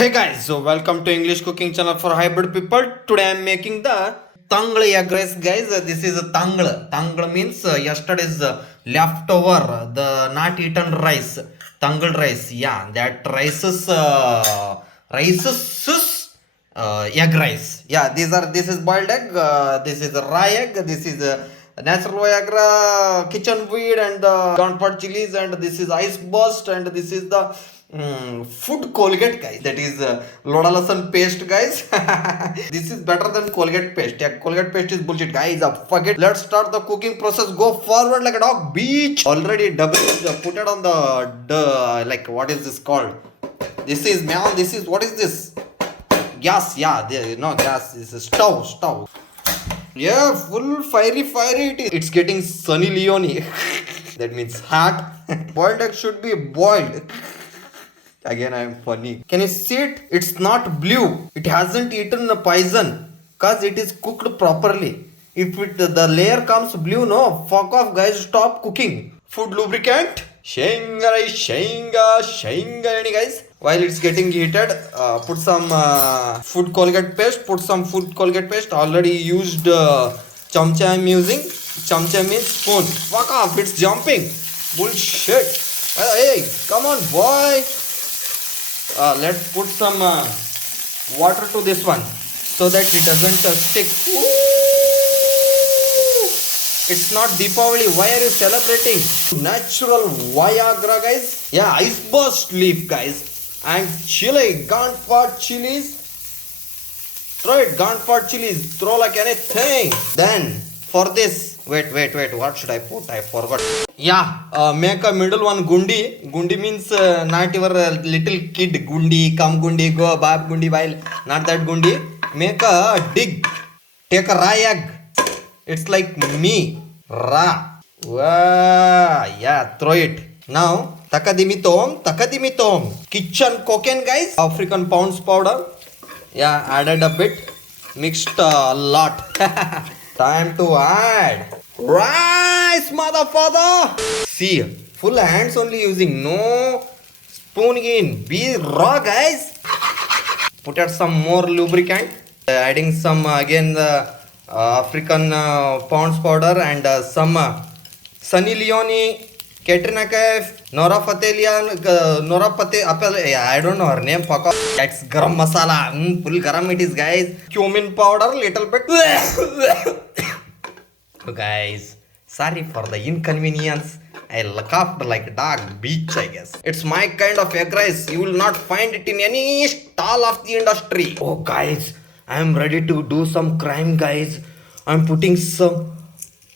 Hey guys, so welcome to English cooking channel for hybrid people. Today I am making the tangle egg rice, guys. This is a tangle. Tangle means yesterday's leftover, the not eaten rice. Tangle rice, yeah, that egg rice. Yeah, this is boiled egg. This is a raw egg. This is natural Viagra, kitchen weed, and ground pot chilies, and this is ice burst, and this is the food Colgate, guys. That is Loda Lasan paste, guys. This is better than Colgate paste. Yeah, Colgate paste is bullshit, guys. Forget. Let's start the cooking process. Go forward like a dog. Beach. Already double put it on the like what is this called? This is man. This is what is this? Gas. Yeah, no gas. This is stove. Yeah, full fiery it is. It's getting Sunny Leone. That means hot. Boiled egg should be boiled. Again, I am funny. Can you see it? It's not blue. It hasn't eaten the poison because it is cooked properly. If the layer comes blue, no, fuck off, guys. Stop cooking. Food lubricant. Shenga, guys. While it's getting heated, put some food Colgate paste. Already used chamcha I'm using. Chamcha means spoon. Fuck off. It's jumping. Bullshit. Hey, come on, boy. Let's put some water to this one so that it doesn't stick. Ooh! It's not Deepavali. Why are you celebrating? Natural Viagra, guys. Yeah, ice burst leaf, guys. And chili, Gauntfort chilies. Throw it, Gauntfort chilies. Throw like anything. Then for this, wait. What should I put? I forgot. Yeah, make a middle one gundi. Gundi means not your little kid. Gundi, come gundi, go bab gundi, while not that gundi. Make a dig. Take a raw egg. It's like me. Raw. Wow. Yeah, throw it. Now, takadimitom. Kitchen cocaine, guys. African pounds powder. Yeah, added a bit. Mixed a lot. Time to add rice, motherfucker. See, full hands only using, no spoon in. Be raw, guys. Put out some more lubricant. Adding some again the African pounds powder and some Sunny Leone, Katrina Kaif, Nora Pate, I don't know her name. Fuck off. That's garam masala. Full garam it is, guys. Cumin powder, little bit. Guys, sorry for the inconvenience. I look after like a dog. Beach, I guess. It's my kind of egg rice. You will not find it in any stall of the industry. Oh, guys, I am ready to do some crime, guys. I'm putting some.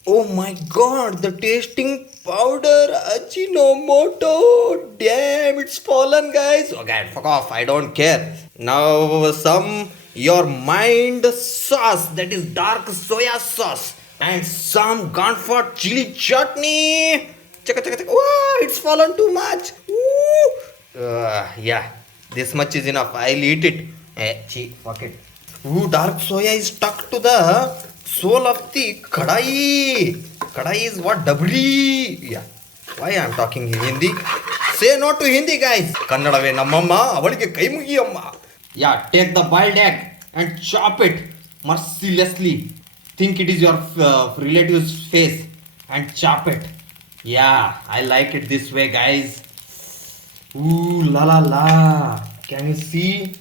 Oh my god, the tasting powder, Ajinomoto. Damn, it's fallen, guys. Okay, fuck off. I don't care. Now, some your mind sauce. That is dark soya sauce. And some Gauntfort chili chutney. Check. Wow, it's fallen too much. Yeah, this much is enough. I'll eat it. Fuck it. Ooh, dark soya is stuck to the soul of the kadai. Kadai is what? Dabri. Yeah. Why I'm talking Hindi? Say no to Hindi, guys. Kannadave nammamma, avalike kai mugiyamma. Yeah, take the boiled egg and chop it mercilessly. Think it is your relative's face and chop it. Yeah, I like it this way, guys. Ooh, la. Can you see?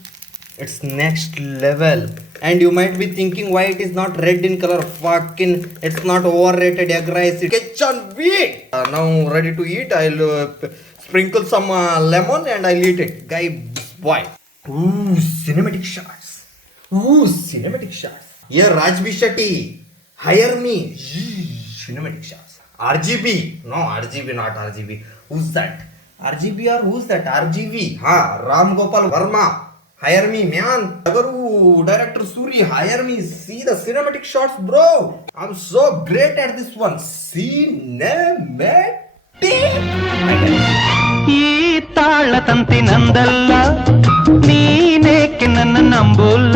It's next level. And you might be thinking why it is not red in color. Fucking, it's not overrated egg rice. It's kitchen wheat. Now ready to eat. I'll sprinkle some lemon and I'll eat it. Boy. Ooh, cinematic shots. Yeah, Rajbi Shetty. Hire me. Cinematic shots. RGB. No, RGB, not RGB. Who's that? RGB or who's that? RGV. Ram Gopal Verma. Hire me, man. Director Suri, hire me. See the cinematic shots, bro. I'm so great at this one. Cinematic. ಈ ತಾಳ ತಂತಿ ನಂದಲ್ಲ ನೀನೇಕೆ ನನ್ನ ನಂಬುಲ್ಲ